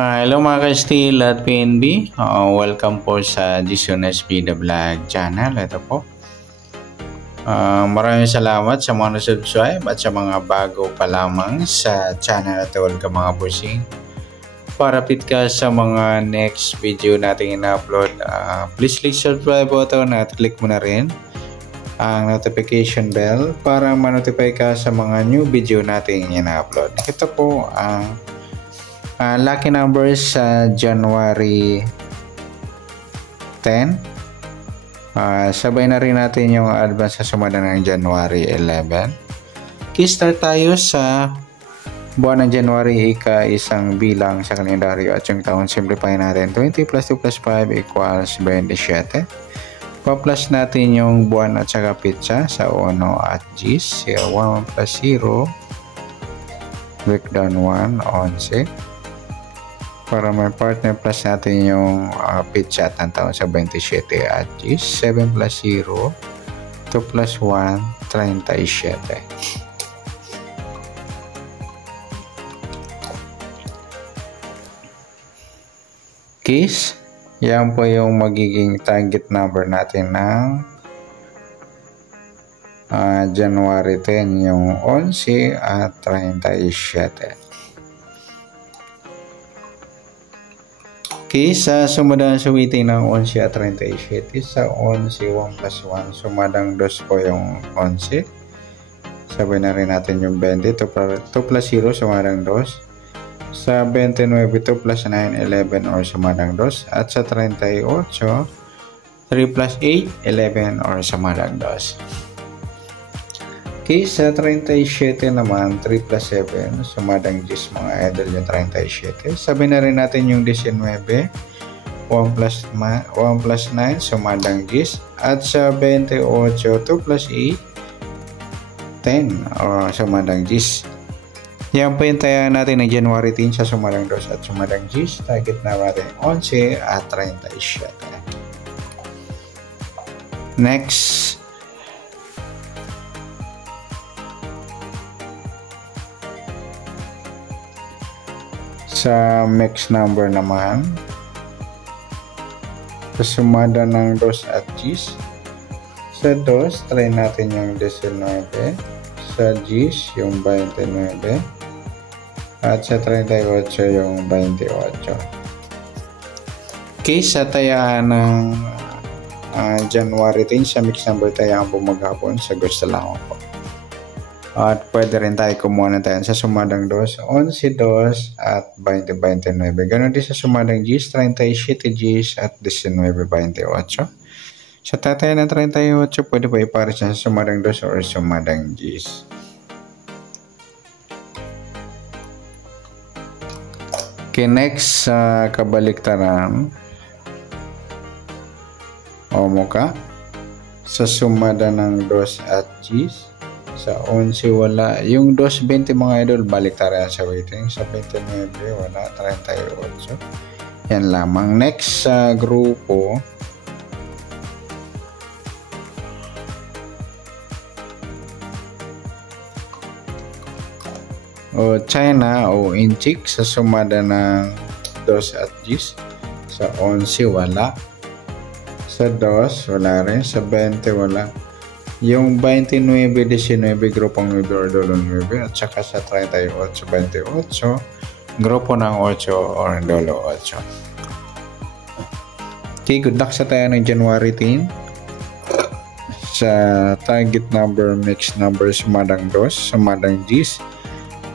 Hello mga ka-Steel at PNB. Welcome po sa Jason SB The Vlog channel. Ito po. Maraming salamat sa mga subscribe at sa mga bago pa lamang sa channel at welcome mga bossing. Para update ka sa mga next video natin in-upload, please click subscribe button at click mo na rin ang notification bell para ma-notify ka sa mga new video natin in-upload. Ito po ang lucky numbers sa January 10. Sabay na rin natin yung advance sa sumada ng January 11. Start tayo sa buwan ng January, ika-isang bilang sa kalendaryo at yung taon. Simplify natin. 20 plus 2 plus 5 equals 27. Pa-plus natin yung buwan at saka pitsa sa 1 at G's. 1 plus 0. Breakdown 1, 11. Para may partner plus natin yung pitsa at ang taon sa 27 at G's. 7 plus 0. 2 plus 1, 37. Keys. Yan po yung magiging target number natin ng January 10, yung 11 at 37. Okay, sa sumadang suwitin ng 11 at 37, sa 11, 1 plus 1, sumadang 2 po yung 11. Sabay na rin natin yung 20, 2 plus 0, sumadang 2. Sa 29, 2 plus 9, 11 or sumadang 2. At sa 38, 3 plus 8, 11 or sumadang 2. Okay, sa 37 naman, 3 plus 7, sumadang 10 mga idol yung 37. Sabi na rin natin yung 19, 1 plus 9, sumadang 10. At sa 28, 2 plus 8, 10 or sumadang 10. Yan po yung tayahan natin ng January 10 sa sumadang 2 at sumadang 10. Target na natin 11 at 37. Next. Sa mix number naman, sa sumada ng 2 at 10. Sa 2, try natin yung 19. Sa 10, yung 29. At sa 38 yung 28. Okay, sa tayahan ng January 10 sa mix number tayahan po maghapon sa gusto lang po. At pwede rin tayo kumuha na tayo sa sumadang 2, 11, 2 at 20, 29. Ganon din sa sumadang G's, 37 G's at 19, 28. Sa tatayan ng 38, pwede pa ipares na sa sumadang 2 or sumadang G's. Okay, next sa kabaliktaran o muka sa sumada ng 2 at G's. Sa 11 wala yung 2.20 mga idol, baliktaran sa waiting. Sa 29 wala, 38. Yan lamang. Next sa grupo o China o Inchik sa sumada ng 2 at G's. Sa 11 wala. Sa 2 wala rin. Sa 20 wala. Yung 29, 19 grupong Dolo 9 at saka sa 38, 28 grupo ng 8 or Dolo 8. Okay, good luck sa tayo ng January 10. Sa target number, mix number, sumadang 2, sumadang G's.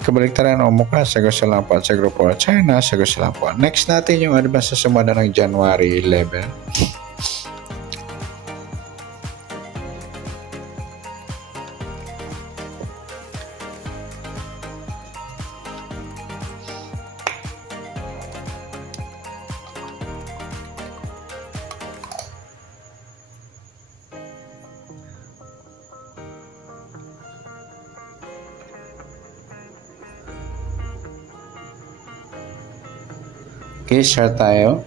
Kabaliktaran o mukha, sa gusto lang po at sa grupo China, sa gusto lang po. Next natin yung advance sa sumada ng January 11. Okay, start tayo.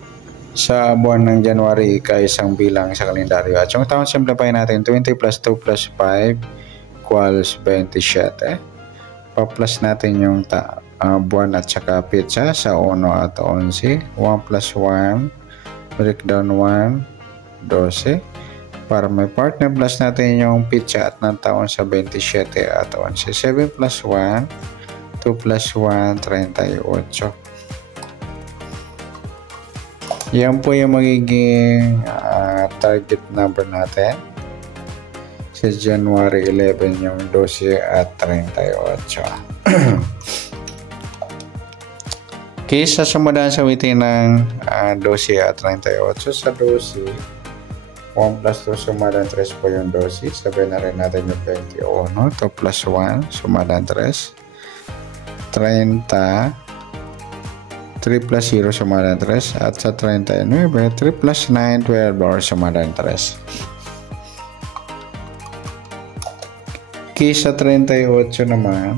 Sa buwan ng January, ika-isang bilang sa kalendaryo. At yung taon, simplify natin. 20 plus 2 plus 5 equals 27. Pa-plus natin yung buwan at saka pizza sa 1 at 11. 1 plus 1, breakdown 1, 12. Para may partner plus natin yung pizza at ng taon sa 27 at 11. 7 plus 1, 2 plus 1, 38. Yan po yung magiging target number natin. Sa January 11 yung 12 at 38. Okay, sa sumunod sa witin ng 12 at 38. Sa 12, 1 plus 2 sumadan 3 po yung 12. Sabihin na rin natin yung 21. 2 plus 1 sumadan 3. 30. 3 plus 0 sumadan 3. At sa 39, 3 plus 9, 12 or sumadan 3. Okay, sa 38 naman,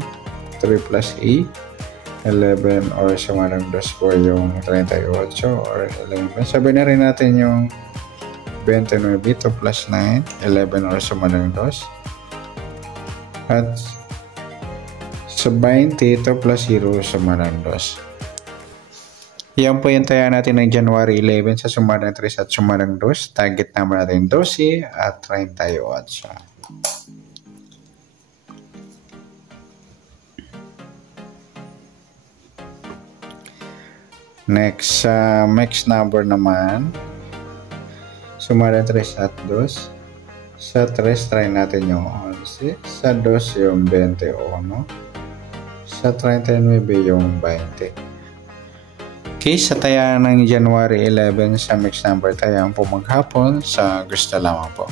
3 plus 8, 11 or sumadan 2 po yung 38 or 11. Sabihin na rin natin yung 29, 2 plus 9, 11 or sumadan 2. At sa 20, 2 plus 0 sumadan 2. Yan po yung taya natin ng January 11 sa sumadan 3 at sumadan 2. Target number natin 12 at 38. Next, mix number naman. Sumadan 3 at 2. Sa 3, try natin yung 11. Sa 2, yung 21. Sa 39, yung 20. Okay, sa taya ng January 11 sa mix number tayaan po maghapon sa gusto lamang po.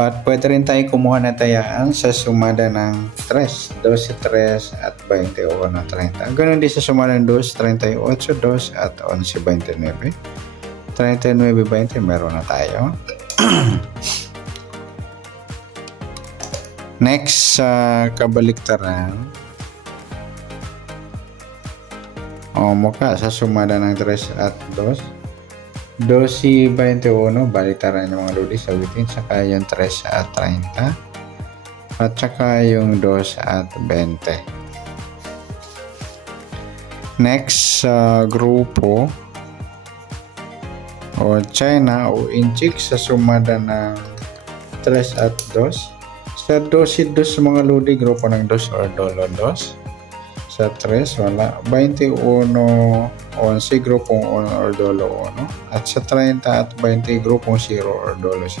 At pwede rin tayo kumuha na tayaan sa sumada ng 3, 12, 3 at 21 na 30. Ganon din sa sumada ng 2, 38, 2 at 11, 29. 39, 20, meron na tayo. Next, kabaliktaran. Mukha sa sumada ng 3 at 2. 12, 21, baliktaran yung mga luli sa witin, saka yung 3 at 30, at saka yung 2 at 20. Next, grupo o China o Inchik sa sumada ng 3 at 2. Sa 12, 2 mga luli, grupo ng 2 or dolo 2. Sa 3, wala. 21, 11, grupong 1 or dolo 1. At sa 30 at 20, grupong 0 or dolo 0.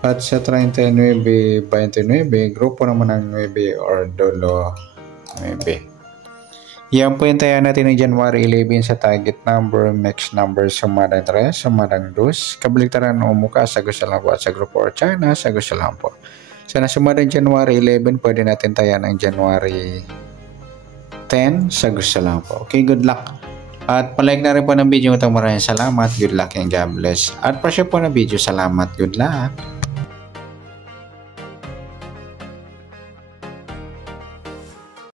At sa 39, 29, grupo naman ng 9 or dolo 9. Yan po yung taya natin ng January 11 sa target number, mix number, sumadang 3, sumadang 2. Kabaliktaran o mukha sa gusto lang po at sa grupo or China sa gusto lang po. So, na sumadang January 11, pwede natin taya ng January 10 sa gusto lang po. Okay, good luck. At palike na rin po ng video ito. Maraming salamat. Good luck and God bless. At pa-share po ng video. Salamat. Good luck.